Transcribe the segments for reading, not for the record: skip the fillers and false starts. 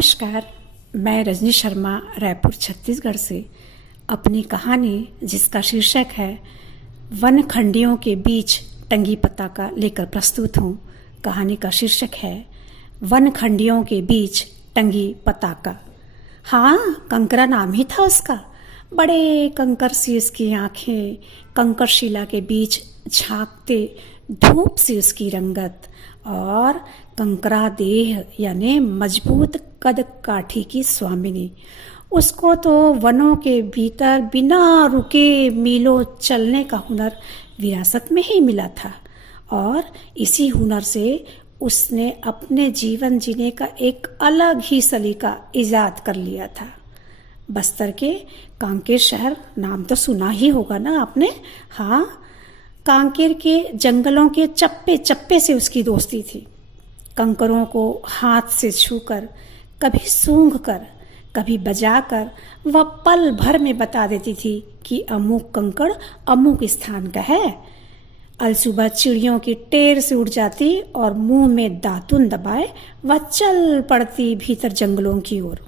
नमस्कार। मैं रजनी शर्मा रायपुर छत्तीसगढ़ से अपनी कहानी जिसका शीर्षक है वन खंडियों के बीच टंगी पताका लेकर प्रस्तुत हूँ। कहानी का शीर्षक है वन खंडियों के बीच टंगी पताका। हाँ, कंकरा नाम ही था उसका। बड़े कंकर सी उसकी आँखें, कंकर शिला के बीच झांकते धूप सी उसकी रंगत और कंकरा देह यानी मजबूत कद काठी की स्वामिनी। उसको तो वनों के भीतर बिना रुके मीलों चलने का हुनर विरासत में ही मिला था और इसी हुनर से उसने अपने जीवन जीने का एक अलग ही सलीका ईजाद कर लिया था। बस्तर के कांकेर शहर नाम तो सुना ही होगा ना आपने। हाँ, कांकेर के जंगलों के चप्पे चप्पे से उसकी दोस्ती थी। कंकरों को हाथ से छूकर, कभी सूंघकर, कभी बजाकर वह पल भर में बता देती थी कि अमुक कंकड़ अमुक स्थान का है। अलसुबह चिड़ियों की टेर से उड़ जाती और मुंह में दातुन दबाए वह चल पड़ती भीतर जंगलों की ओर।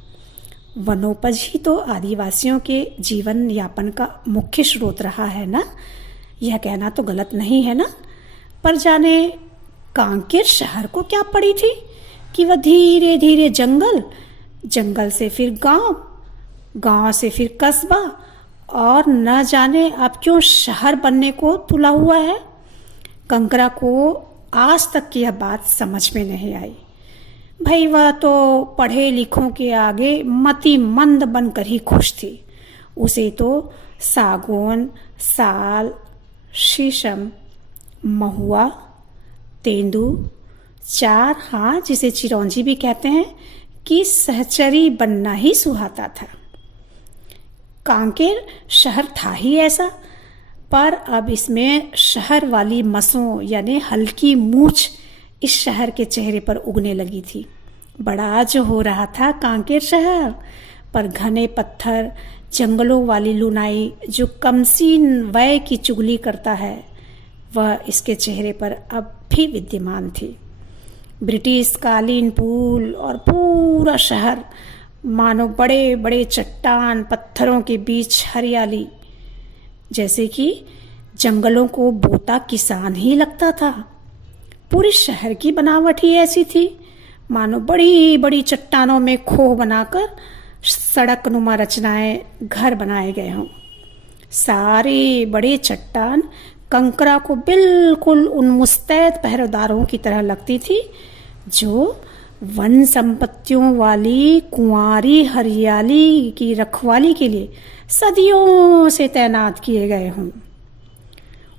वनोपज ही तो आदिवासियों के जीवन यापन का मुख्य स्रोत रहा है ना, यह कहना तो गलत नहीं है ना। पर जाने कांकेर शहर को क्या पड़ी थी कि वह धीरे धीरे जंगल, जंगल से फिर गांव, गांव से फिर कस्बा और न जाने अब क्यों शहर बनने को तुला हुआ है। कंकरा को आज तक यह बात समझ में नहीं आई। भाई वह तो पढ़े लिखों के आगे मति मंद बनकर ही खुश थी। उसे तो सागौन, साल, शीशम, महुआ, तेंदू, चार, हाँ जिसे चिरौंजी भी कहते हैं, कि सहचरी बनना ही सुहाता था। कांकेर शहर था ही ऐसा, पर अब इसमें शहर वाली मसों यानी हल्की मूछ इस शहर के चेहरे पर उगने लगी थी। बड़ा जो हो रहा था कांकेर शहर, पर घने पत्थर, जंगलों वाली लुनाई जो कमसीन वय की चुगली करता है वह इसके चेहरे पर अब भी विद्यमान थी। ब्रिटिश कालीन पुल और पूरा शहर मानो बड़े बड़े चट्टान पत्थरों के बीच हरियाली, जैसे कि जंगलों को बोता किसान ही लगता था। पूरे शहर की बनावट ही ऐसी थी मानो बड़ी बड़ी चट्टानों में खोह बनाकर सड़क नुमा रचनाएं घर बनाए गए हों। सारे बड़े चट्टान कंकरा को बिल्कुल उन मुस्तैद पहरेदारों की तरह लगती थी जो वन संपत्तियों वाली कुंवारी हरियाली की रखवाली के लिए सदियों से तैनात किए गए हों।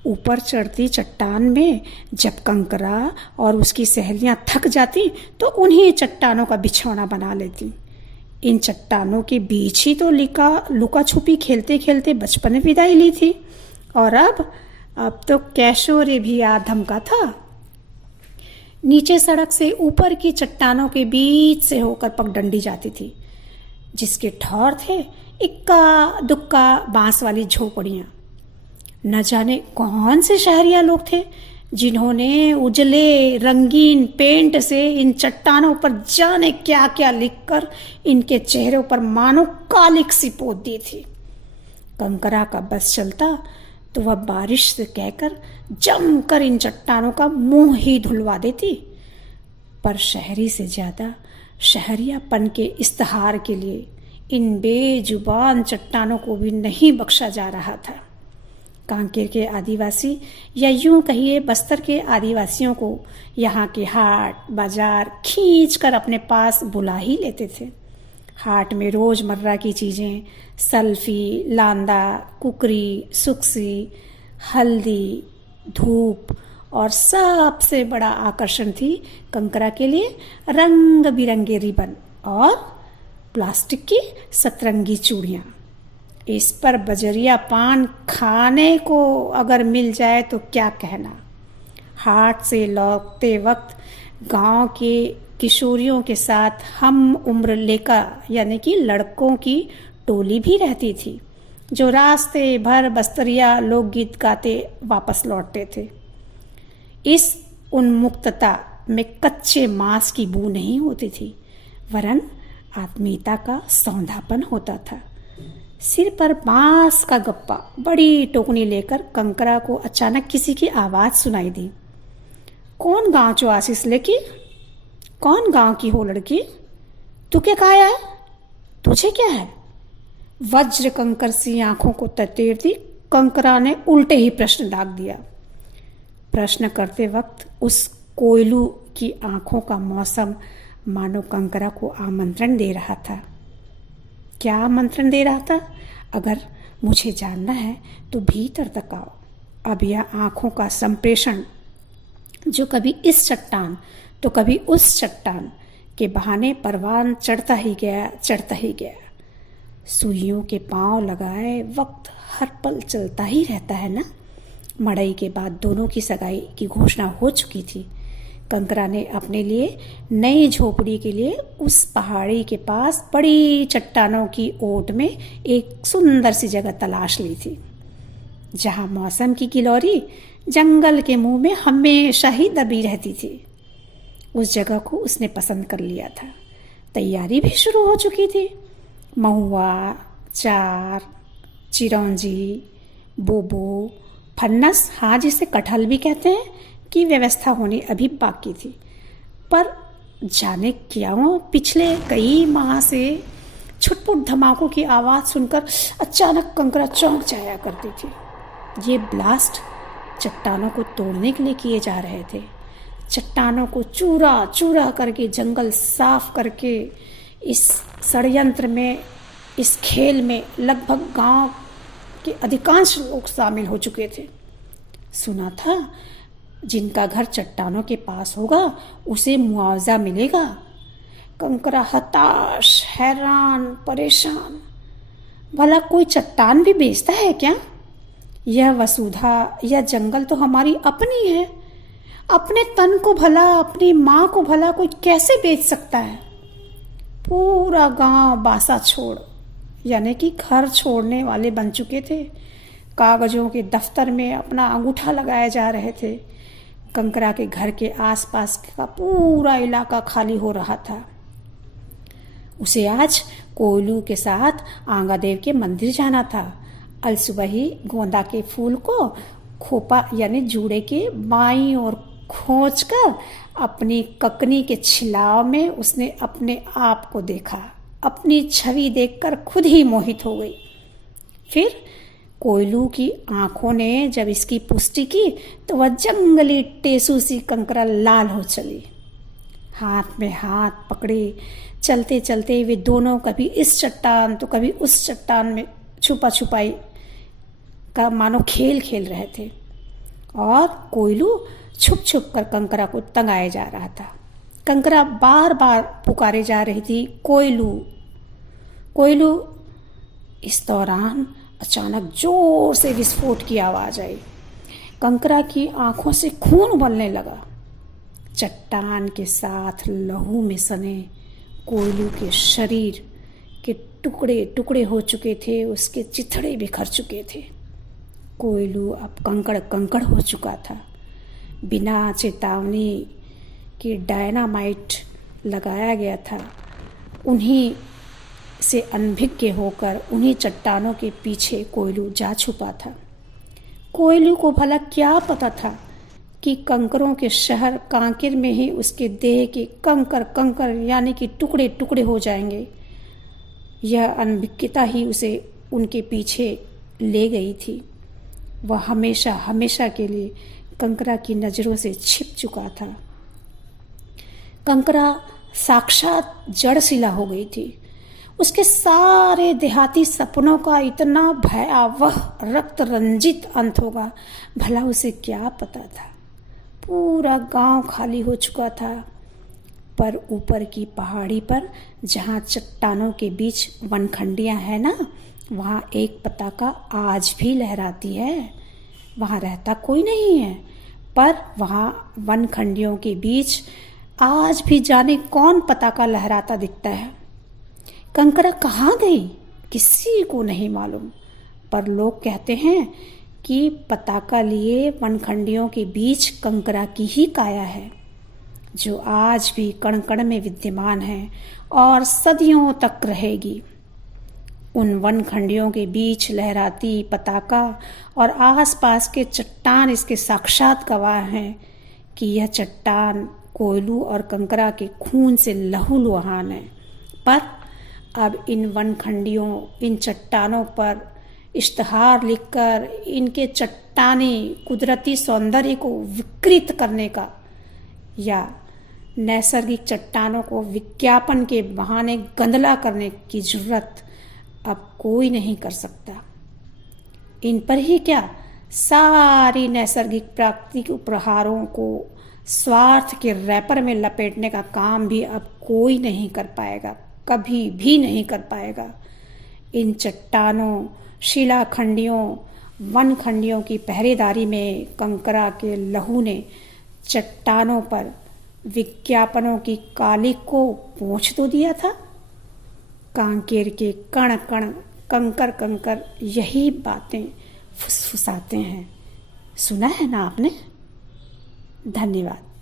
ऊपर चढ़ती चट्टान में जब कंकरा और उसकी सहेलियां थक जाती तो उन्हीं चट्टानों का बिछौना बना लेती। इन चट्टानों के बीच ही तो लुका छुपी खेलते खेलते बचपन में विदाई ली थी और अब तो कैशोरे भी आधम का था। नीचे सड़क से ऊपर की चट्टानों के बीच से होकर पगडंडी जाती थी, जिसके ठौर थे इक्का दुक्का बांस वाली झोपड़ियाँ। न जाने कौन से शहरिया लोग थे जिन्होंने उजले रंगीन पेंट से इन चट्टानों पर जाने क्या क्या लिखकर इनके चेहरों पर मानो कालिक सी पोत दी थी। कंकरा का बस चलता तो वह बारिश से कहकर जमकर इन चट्टानों का मुंह ही धुलवा देती। पर शहरी से ज्यादा शहरियापन के इस्तेहार के लिए इन बेजुबान चट्टानों को भी नहीं बख्शा जा रहा था। कांकेर के आदिवासी या यूं कहिए बस्तर के आदिवासियों को यहाँ के हाट बाजार खींच कर अपने पास बुला ही लेते थे। हाट में रोज़मर्रा की चीज़ें, सल्फी, लांदा, कुकरी, सुक्सी, हल्दी, धूप और सबसे बड़ा आकर्षण थी कंकरा के लिए रंग बिरंगे रिबन और प्लास्टिक की सतरंगी चूड़ियाँ। इस पर बजरिया पान खाने को अगर मिल जाए तो क्या कहना। हाट से लौटते वक्त गांव के किशोरियों के साथ हम उम्र लेका यानी कि लड़कों की टोली भी रहती थी जो रास्ते भर बस्तरिया लोकगीत गाते वापस लौटते थे। इस उन्मुक्तता में कच्चे मांस की बू नहीं होती थी, वरन आत्मीयता का सौंधापन होता था। सिर पर बांस का गप्पा, बड़ी टोकनी लेकर कंकरा को अचानक किसी की आवाज़ सुनाई दी। कौन गाँव चो आशीष लेकी? कौन गांव की हो लड़की? तू क्या खाया है? तुझे क्या है? वज्र कंकर सी आंखों को ततेर दी कंकरा ने उल्टे ही प्रश्न दाग दिया। प्रश्न करते वक्त उस कोयलू की आंखों का मौसम मानो कंकरा को आमंत्रण दे रहा था। क्या आमंत्रण दे रहा था? अगर मुझे जानना है तो भीतर तक आओ। अब यह आंखों का संप्रेषण जो कभी इस चट्टान तो कभी उस चट्टान के बहाने परवान चढ़ता ही गया। सुइयों के पांव लगाए वक्त हर पल चलता ही रहता है ना। मड़ई के बाद दोनों की सगाई की घोषणा हो चुकी थी। कंकरा ने अपने लिए नई झोपड़ी के लिए उस पहाड़ी के पास बड़ी चट्टानों की ओट में एक सुंदर सी जगह तलाश ली थी, जहां मौसम की गिलौरी जंगल के मुंह में हमेशा ही दबी रहती थी। उस जगह को उसने पसंद कर लिया था। तैयारी भी शुरू हो चुकी थी। महुआ, चार, चिरौंजी, बोबो, फन्नस, हाँ जिसे कटहल भी कहते हैं, की व्यवस्था होनी अभी बाकी थी। पर जाने क्यों पिछले कई माह से छुटपुट धमाकों की आवाज़ सुनकर अचानक कंकरा चौंक जाया करती थी। ये ब्लास्ट चट्टानों को तोड़ने के लिए किए जा रहे थे। चट्टानों को चूरा चूरा करके, जंगल साफ करके इस षड्यंत्र में, इस खेल में लगभग गांव के अधिकांश लोग शामिल हो चुके थे। सुना था जिनका घर चट्टानों के पास होगा उसे मुआवजा मिलेगा। कंकरा हताश, हैरान, परेशान। भला कोई चट्टान भी बेचता है क्या? यह वसुधा, यह जंगल तो हमारी अपनी है। अपने तन को भला, अपनी माँ को भला कोई कैसे बेच सकता है? पूरा गांव बासा छोड़ यानी कि घर छोड़ने वाले बन चुके थे। कागजों के दफ्तर में अपना अंगूठा लगाए जा रहे थे। कंकरा के घर के आसपास का पूरा इलाका खाली हो रहा था। उसे आज कोयलू के साथ आंगादेव के मंदिर जाना था। अलसुबह ही गोंदा के फूल को खोपा यानी जूड़े के बाईं ओर खोजकर अपनी ककनी के छिलाव में उसने अपने आप को देखा। अपनी छवि देखकर खुद ही मोहित हो गई। फिर कोयलू की आंखों ने जब इसकी पुष्टि की तो वह जंगली टेसू सी कंकरा लाल हो चली। हाथ में हाथ पकड़े चलते चलते वे दोनों कभी इस चट्टान तो कभी उस चट्टान में छुपा छुपाई का मानो खेल खेल रहे थे। और कोयलू छुप छुप कर कंकरा को तंगाए जा रहा था। कंकरा बार बार पुकारे जा रही थी, कोयलू कोयलू। इस दौरान अचानक जोर से विस्फोट की आवाज आई। कंकरा की आंखों से खून उबलने लगा। चट्टान के साथ लहू में सने कोयलू के शरीर के टुकड़े टुकड़े हो चुके थे। उसके चिथड़े बिखर चुके थे। कोयलू अब कंकड़ कंकड़ हो चुका था। बिना चेतावनी के डायनामाइट लगाया गया था। उन्हीं से अनभिज्ञ होकर उन्हीं चट्टानों के पीछे कोयलू जा छुपा था। कोयलू को भला क्या पता था कि कंकरों के शहर कांकेर में ही उसके देह के कंकर कंकर यानी कि टुकड़े टुकड़े हो जाएंगे। यह अनभिज्ञता ही उसे उनके पीछे ले गई थी। वह हमेशा हमेशा के लिए कंकरा की नज़रों से छिप चुका था। कंकरा साक्षात जड़ शिला हो गई थी। उसके सारे देहाती सपनों का इतना भयावह रक्त रंजित अंत होगा, भला उसे क्या पता था। पूरा गांव खाली हो चुका था। पर ऊपर की पहाड़ी पर जहाँ चट्टानों के बीच वनखंडियाँ हैं ना, वहाँ एक पताका आज भी लहराती है। वहाँ रहता कोई नहीं है, पर वहाँ वनखंडियों के बीच आज भी जाने कौन पताका लहराता दिखता है। कंकरा कहाँ गई किसी को नहीं मालूम, पर लोग कहते हैं कि पताका लिए वनखंडियों के बीच कंकरा की ही काया है। जो आज भी कण कण में विद्यमान है और सदियों तक रहेगी। उन वनखंडियों के बीच लहराती पताका और आसपास के चट्टान इसके साक्षात गवाह हैं कि यह चट्टान कोयलू और कंकरा के खून से लहूलुहान है। पर अब इन वनखंडियों, इन चट्टानों पर इश्तहार लिखकर इनके चट्टानी कुदरती सौंदर्य को विकृत करने का या नैसर्गिक चट्टानों को विज्ञापन के बहाने गंदला करने की जरूरत अब कोई नहीं कर सकता। इन पर ही क्या, सारी नैसर्गिक प्राकृतिक उपहारों को स्वार्थ के रैपर में लपेटने का काम भी अब कोई नहीं कर पाएगा, कभी भी नहीं कर पाएगा। इन चट्टानों, शिलाखंडियों, वनखंडियों की पहरेदारी में कंकरा के लहू ने चट्टानों पर विज्ञापनों की कालिक को पोंछ तो दिया था। कांकेर के कण कण, कंकर कंकर यही बातें फुसफुसाते हैं। सुना है ना आपने? धन्यवाद।